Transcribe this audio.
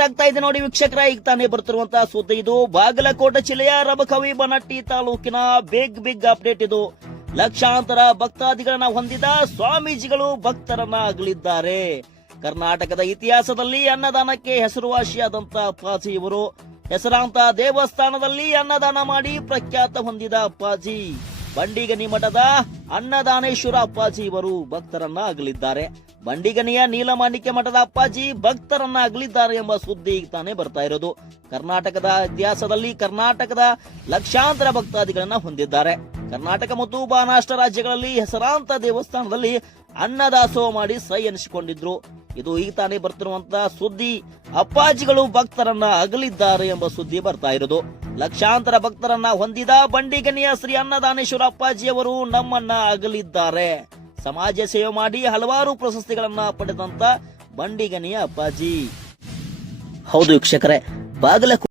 ಆಗ್ತಾ ಇದೆ ನೋಡಿ ವೀಕ್ಷಕರ. ಈಗ ತಾನೇ ಬರ್ತಿರುವಂತಹ ಸುದ್ದಿ ಇದು. ಬಾಗಲಕೋಟೆ ಜಿಲ್ಲೆಯ ರಬಕವಿ ಬನಟ್ಟಿ ತಾಲೂಕಿನ ಬಿಗ್ ಅಪ್ಡೇಟ್ ಇದು. ಲಕ್ಷಾಂತರ ಭಕ್ತಾದಿಗಳನ್ನ ಹೊಂದಿದ ಸ್ವಾಮೀಜಿಗಳು ಭಕ್ತರನ್ನ ಅಗಲಿದ್ದಾರೆ. ಕರ್ನಾಟಕದ ಇತಿಹಾಸದಲ್ಲಿ ಅನ್ನದಾನಕ್ಕೆ ಹೆಸರುವಾಸಿಯಾದಂತ ಅಪ್ಪಾಜಿ ಇವರು. ಹೆಸರಾಂತ ದೇವಸ್ಥಾನದಲ್ಲಿ ಅನ್ನದಾನ ಮಾಡಿ ಪ್ರಖ್ಯಾತ ಹೊಂದಿದ ಅಪ್ಪಾಜಿ ಬಂಡಿಗನಿ ಮಠದ ಅನ್ನದಾನೇಶ್ವರ ಅಪ್ಪಾಜಿ ಇವರು ಭಕ್ತರನ್ನ ಅಗಲಿದ್ದಾರೆ. ಬಂಡಿಗನಿಯ ನೀಲಮಾಣಿಕ್ಯ ಮಠದ ಅಪ್ಪಾಜಿ ಭಕ್ತರನ್ನ ಅಗಲಿದ್ದಾರೆ ಎಂಬ ಸುದ್ದಿ ಈಗ ತಾನೇ ಬರ್ತಾ ಇರೋದು. ಕರ್ನಾಟಕದ ಇತಿಹಾಸದಲ್ಲಿ ಕರ್ನಾಟಕದ ಲಕ್ಷಾಂತರ ಭಕ್ತಾದಿಗಳನ್ನ ಹೊಂದಿದ್ದಾರೆ. ಕರ್ನಾಟಕ ಮತ್ತು ಮಹಾರಾಷ್ಟ್ರ ರಾಜ್ಯಗಳಲ್ಲಿ ಹೆಸರಾಂತ ದೇವಸ್ಥಾನದಲ್ಲಿ ಅನ್ನದಾಸೋಹ ಮಾಡಿ ಸೈ ಎನಿಸಿಕೊಂಡಿದ್ರು. ಇದು ಈಗ ತಾನೇ ಬರ್ತಿರುವಂತಹ ಸುದ್ದಿ. ಅಪ್ಪಾಜಿಗಳು ಭಕ್ತರನ್ನ ಅಗಲಿದ್ದಾರೆ ಎಂಬ ಸುದ್ದಿ ಬರ್ತಾ ಇರೋದು. ಲಕ್ಷಾಂತರ ಭಕ್ತರನ್ನ ಹೊಂದಿದ ಬಂಡಿಗನಿಯ ಶ್ರೀ ಅನ್ನದಾನೇಶ್ವರ ಅಪ್ಪಾಜಿಯವರು ನಮ್ಮನ್ನ ಅಗಲಿದ್ದಾರೆ. ಸಮಾಜ ಸೇವೆ ಮಾಡಿ ಹಲವಾರು ಪ್ರಶಸ್ತಿಗಳನ್ನ ಪಡೆದಂತ ಬಂಡಿಗನಿಯ ಅಪ್ಪಾಜಿ. ಹೌದು ವೀಕ್ಷಕರೇ, ಬಾಗಲಕೋಟೆ